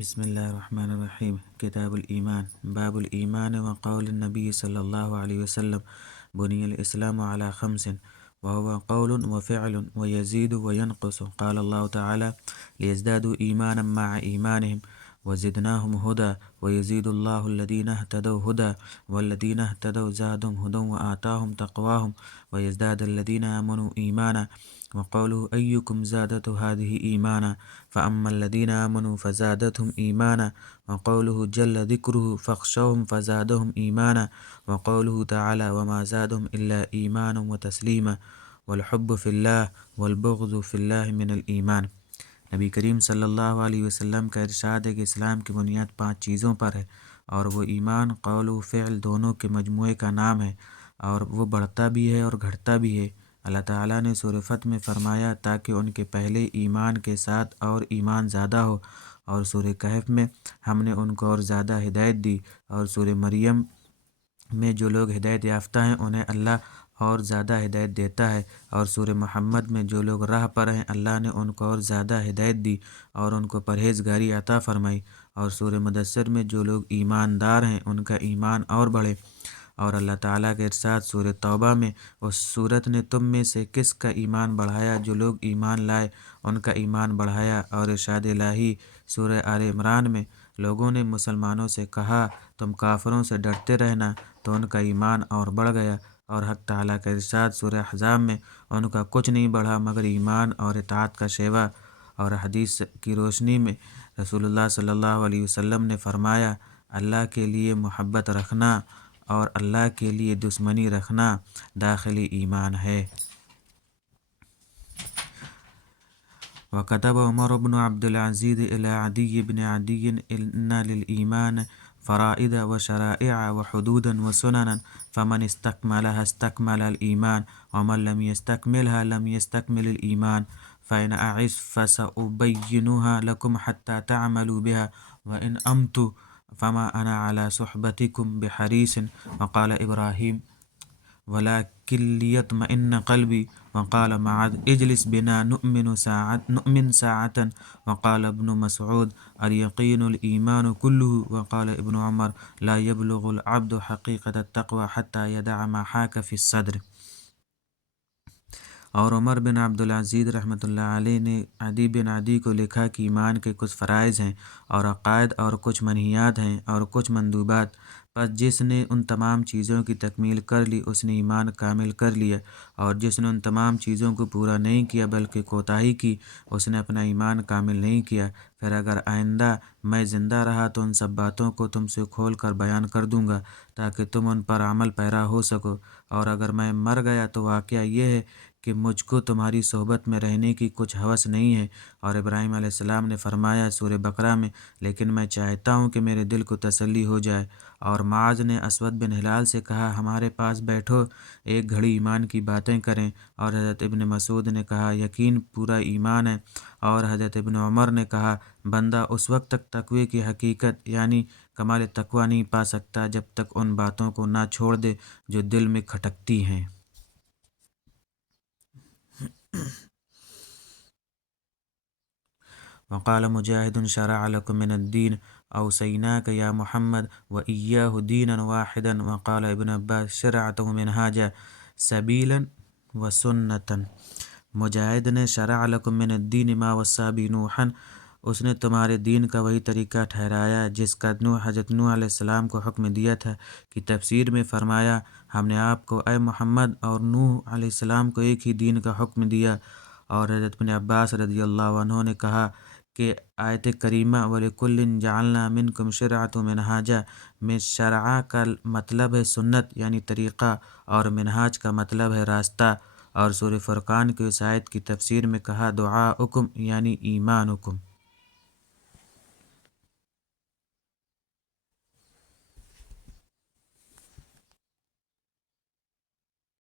بسم الله الرحمن الرحيم. كتاب الإيمان. باب الإيمان. وقول النبي صلى الله عليه وسلم: بني الإسلام على خمس، وهو قول وفعل ويزيد وينقص. قال الله تعالى: ليزدادوا إيمانا مع إيمانهم وزدناهم هدى ويزيد الله الذين اهتدوا هدى والذين اهتدوا زادهم هدى وآتاهم تقواهم ويزداد الذين آمنوا إيمانا. وقوله: أيكم زادته هذه إيمانا، فأما الذين آمنوا فزادتهم إيمانا. وقوله جل ذكره: فاخشوهم فزادهم إيمانا. وقوله تعالى: وما زادهم إلا إيمانا وتسلیما. والحب في الله والبغض في الله من الإيمان۔ نبی کریم صلی اللہ علیہ وسلم کا ارشاد ہے کہ اسلام کی بنیاد 5 چیزوں پر ہے، اور وہ ایمان قول و فعل دونوں کے مجموعے کا نام ہے، اور وہ بڑھتا بھی ہے اور گھٹتا بھی ہے۔ اللہ تعالیٰ نے سورہ فتح میں فرمایا تاکہ ان کے پہلے ایمان کے ساتھ اور ایمان زیادہ ہو، اور سورہ کہف میں ہم نے ان کو اور زیادہ ہدایت دی، اور سورہ مریم میں جو لوگ ہدایت یافتہ ہیں انہیں اللہ اور زیادہ ہدایت دیتا ہے، اور سورہ محمد میں جو لوگ راہ پر ہیں اللہ نے ان کو اور زیادہ ہدایت دی اور ان کو پرہیزگاری عطا فرمائی، اور سورہ مدثر میں جو لوگ ایماندار ہیں ان کا ایمان اور بڑھے۔ اور اللہ تعالیٰ کے ارشاد سورہ توبہ میں: اس صورت نے تم میں سے کس کا ایمان بڑھایا؟ جو لوگ ایمان لائے ان کا ایمان بڑھایا۔ اور ارشاد الہی سورہ آل عمران میں: لوگوں نے مسلمانوں سے کہا تم کافروں سے ڈرتے رہنا، تو ان کا ایمان اور بڑھ گیا۔ اور حق تعالیٰ کا ارشاد سورہ احزاب میں: ان کا کچھ نہیں بڑھا مگر ایمان اور اطاعت کا شیوا۔ اور حدیث کی روشنی میں رسول اللہ صلی اللہ علیہ وسلم نے فرمایا: اللہ کے لیے محبت رکھنا اور اللہ کے لیے دشمنی رکھنا داخلی ایمان ہے۔ وكتب عمر بن عبد العزيز إلى عدي بن عدي: إن للإيمان فرائض وشرائع وحدودا وسننا، فمن استكملها استكمل الإيمان، ومن لم يستكملها لم يستكمل الإيمان، فإن أعز فسأبينها لكم حتى تعملوا بها، وإن أمت فما أنا على صحبتكم بحريص۔ وقال إبراهيم: ولكن ليطمئن قلبي۔ وقال معاذ: اجلس بنا نؤمن ساعة۔ وقال ابن مسعود: اليقين الإيمان كله۔ وقال ابن عمر: لا يبلغ العبد حقيقة التقوى حتى يدع ما حاك في الصدر۔ اور عمر بن عبد العزیز رحمۃ اللہ علیہ نے عدی بن عدی کو لکھا کہ ایمان کے کچھ فرائض ہیں اور عقائد، اور کچھ منہیات ہیں اور کچھ مندوبات، پس جس نے ان تمام چیزوں کی تکمیل کر لی اس نے ایمان کامل کر لیا، اور جس نے ان تمام چیزوں کو پورا نہیں کیا بلکہ کوتاہی کی اس نے اپنا ایمان کامل نہیں کیا۔ پھر اگر آئندہ میں زندہ رہا تو ان سب باتوں کو تم سے کھول کر بیان کر دوں گا تاکہ تم ان پر عمل پیرا ہو سکو، اور اگر میں مر گیا تو واقعہ یہ ہے کہ مجھ کو تمہاری صحبت میں رہنے کی کچھ ہوس نہیں ہے۔ اور ابراہیم علیہ السلام نے فرمایا سورہ بقرہ میں: لیکن میں چاہتا ہوں کہ میرے دل کو تسلی ہو جائے۔ اور معاذ نے اسود بن ہلال سے کہا: ہمارے پاس بیٹھو، ایک گھڑی ایمان کی باتیں کریں۔ اور حضرت ابن مسعود نے کہا: یقین پورا ایمان ہے۔ اور حضرت ابن عمر نے کہا: بندہ اس وقت تک تقوی کی حقیقت یعنی کمال تقوی نہیں پا سکتا جب تک ان باتوں کو نہ چھوڑ دے جو دل میں کھٹکتی ہیں۔ وقال مجاہد: شرع لكم من الدین اوصیناک یا محمد وإیاہ دینا واحدا۔ وقال ابن عباس: شرعته منہاجا سبیلا وسنتا۔ مجاہد نے شرع لكم من الدین ما وصى به نوحا، اس نے تمہارے دین کا وہی طریقہ ٹھہرایا جس کا حضرت نوح علیہ السلام کو حکم دیا تھا، کہ تفسیر میں فرمایا: ہم نے آپ کو اے محمد اور نوح علیہ السلام کو ایک ہی دین کا حکم دیا۔ اور حضرت ابن عباس رضی اللہ عنہ نے کہا کہ آیت کریمہ وَلِكُلٍّ جَعَلْنَا مِنْكُمْ شِرْعَةً وَمِنْهَاجًا میں شرع کا مطلب ہے سنت یعنی طریقہ، اور منہاج کا مطلب ہے راستہ۔ اور سورہ فرقان کی اس آیت کی تفسیر میں کہا: دعاؤکم یعنی ایمانکم۔